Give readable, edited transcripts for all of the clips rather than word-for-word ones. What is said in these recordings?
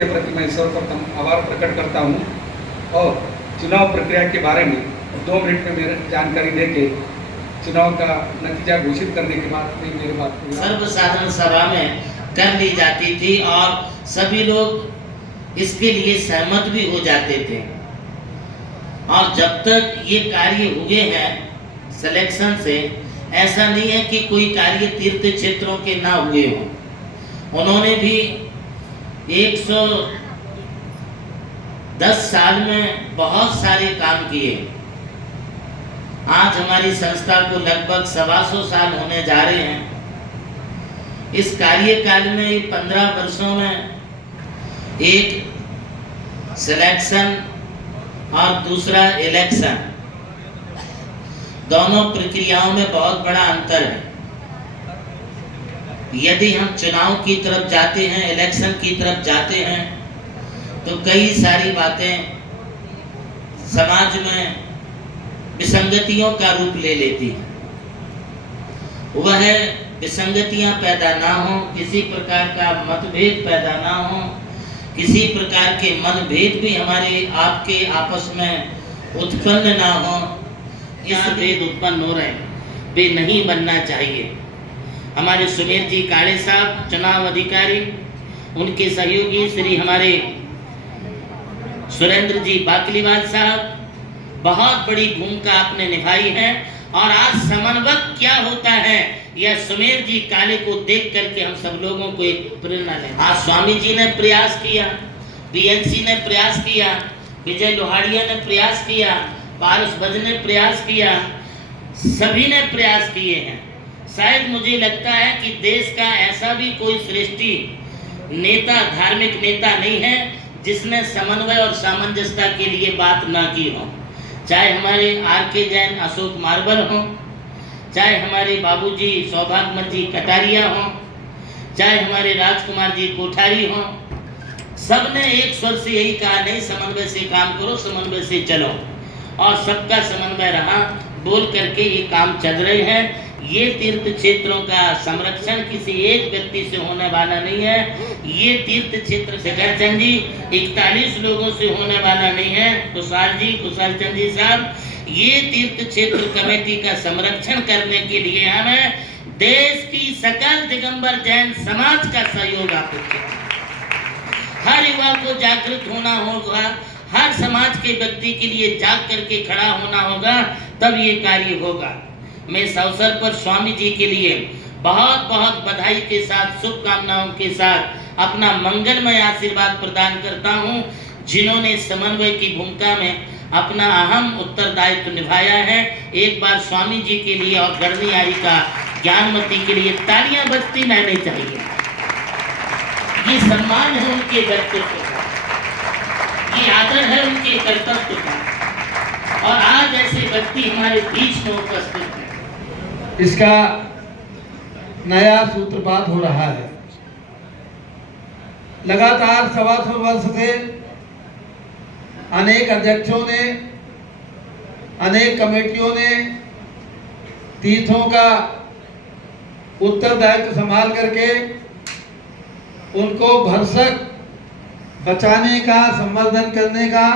के प्रति मैं सर्वप्रथम आभार प्रकट करता हूँ और चुनाव प्रक्रिया के बारे में 2 मिनट में मेरे जानकारी देके चुनाव का नतीजा घोषित करने के बाद में मेरी बात सर्वसाधारण सभा में कर ली जाती थी और सभी लोग इसके लिए सहमत भी हो जाते थे। और जब तक ये कार्य हुए हैं सिलेक्शन से, ऐसा नहीं है कि कोई कार्य तीर्थ क्षेत्रों के ना हुए हों। उन्होंने भी 110 साल में बहुत सारे काम किए। आज हमारी संस्था को लगभग 125 साल होने जा रहे हैं। इस कार्यकाल में 15 वर्षों में एक सिलेक्शन और दूसरा इलेक्शन, दोनों प्रक्रियाओं में बहुत बड़ा अंतर है। यदि हम चुनाव की तरफ जाते हैं, इलेक्शन की तरफ जाते हैं, तो कई सारी बातें समाज में विसंगतियों का रूप ले लेती हैं। वह विसंगतियां पैदा ना हो, किसी प्रकार का मतभेद पैदा ना हो, किसी प्रकार के मतभेद भी हमारे आपके आपस में उत्पन्न ना हो। यहाँ भेद उत्पन्न हो रहे वे नहीं बनना चाहिए। हमारे सुमेर जी काले साहब चुनाव अधिकारी, उनके सहयोगी श्री हमारे सुरेंद्र जी बाकलीवाल साहब, बहुत बड़ी भूमिका आपने निभाई है। और आज समन्वय क्या होता है, यह सुमेर जी काले को देख करके हम सब लोगों को एक प्रेरणा लें। आज स्वामी जी ने प्रयास किया, बीएनसी ने प्रयास किया, विजय लोहाड़िया ने प्रयास किया, पारस बज ने प्रयास किया, सभी ने प्रयास किए हैं। शायद मुझे लगता है कि देश का ऐसा भी कोई श्रेष्ठी नेता, धार्मिक नेता नहीं है जिसने समन्वय और सामंजस्यता के लिए बात ना की हो। चाहे हमारे आर.के. जैन अशोक मार्बल हो, चाहे हमारे बाबूजी सौभाग्यमल जी कटारिया हो, चाहे हमारे राजकुमार जी कोठारी हो, सबने एक स्वर से यही कहा, नहीं समन्वय से काम करो, समन्वय से चलो। और सबका समन्वय रहा, बोल करके ये काम चल रहे हैं। ये तीर्थ क्षेत्रों का संरक्षण किसी एक व्यक्ति से होने वाला नहीं है। ये तीर्थ क्षेत्र शेखर चंद जी 41 लोगों से होने वाला नहीं है। कुशाल चंद जी साहब, ये तीर्थ क्षेत्र कमेटी का संरक्षण करने के लिए हमें देश की सकल दिगंबर जैन समाज का सहयोग अपेक्षित है। हर युवा को जागृत होना होगा, हर समाज के व्यक्ति के लिए जाग करके खड़ा होना होगा, तब ये कार्य होगा। मैं इस अवसर पर स्वामी जी के लिए बहुत बहुत बधाई के साथ, शुभकामनाओं के साथ अपना मंगलमय आशीर्वाद प्रदान करता हूं, जिन्होंने समन्वय की भूमिका में अपना अहम उत्तरदायित्व निभाया है। एक बार स्वामी जी के लिए और गढ़वी आई का ज्ञानमती के लिए तालियां बजती रहनी चाहिए। ये सम्मान है उनके व्यक्तित्व का, ये आदर है उनके कर्तव्य का, और आज ऐसे व्यक्ति हमारे बीच में उपस्थित है। इसका नया सूत्रपात हो रहा है। लगातार 125 वर्ष से अनेक अध्यक्षों ने, अनेक कमेटियों ने तीर्थों का उत्तरदायित्व संभाल करके उनको भरसक बचाने का, संवर्धन करने का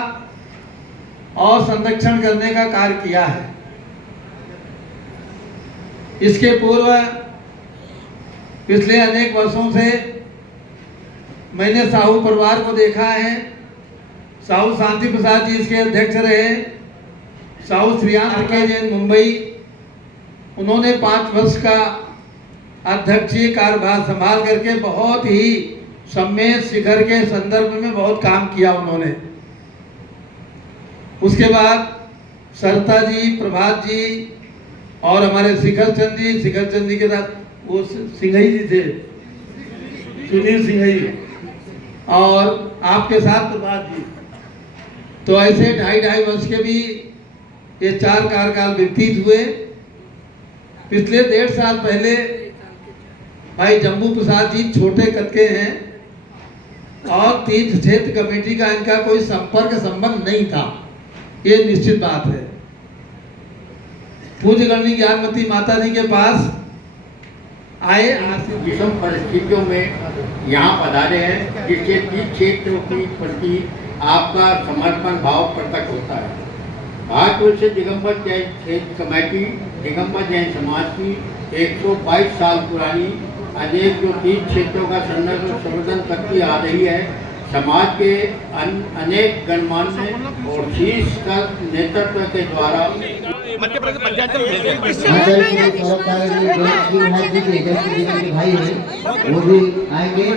और संरक्षण करने का कार्य किया है। इसके पूर्व पिछले अनेक वर्षों से मैंने साहू परिवार को देखा है। साहू शांति प्रसाद जी इसके अध्यक्ष रहे, साहू श्रीयान आर.के. जैन मुंबई, उन्होंने 5 वर्ष का अध्यक्षीय कार्यभार संभाल करके बहुत ही सम्मेद शिखर के संदर्भ में बहुत काम किया उन्होंने। उसके बाद सरता जी, प्रभात जी और हमारे शिखर चंद जी के साथ वो सिंघई जी थे, सुनील सिंघई, और आपके साथ प्रभात जी। तो ऐसे 2.5 वर्ष के भी ये 4 कार्यकाल व्यतीत हुए। पिछले 1.5 साल पहले भाई जम्बू प्रसाद जी छोटे कद के हैं और तीर्थ क्षेत्र कमेटी का इनका कोई संपर्क संबंध नहीं था, ये निश्चित बात है। पूज्य गणनी ज्ञानमती माता जी के पास आए आज से विषम परिस्थितियों में यहाँ पधारे हैं, जिससे तीर्थ क्षेत्र के प्रति आपका समर्पण भाव प्रकट होता है। भारतवर्ष से दिगंबर जैन क्षेत्र कमेटी दिगंबर जैन समाज की 122 साल पुरानी अनेक जो तीर्थ क्षेत्रों का संवर्धन करती आ रही है, समाज के अनेक गणमान्य और शीर्ष का नेतृत्व के द्वारा भाई है वो भी आएंगे।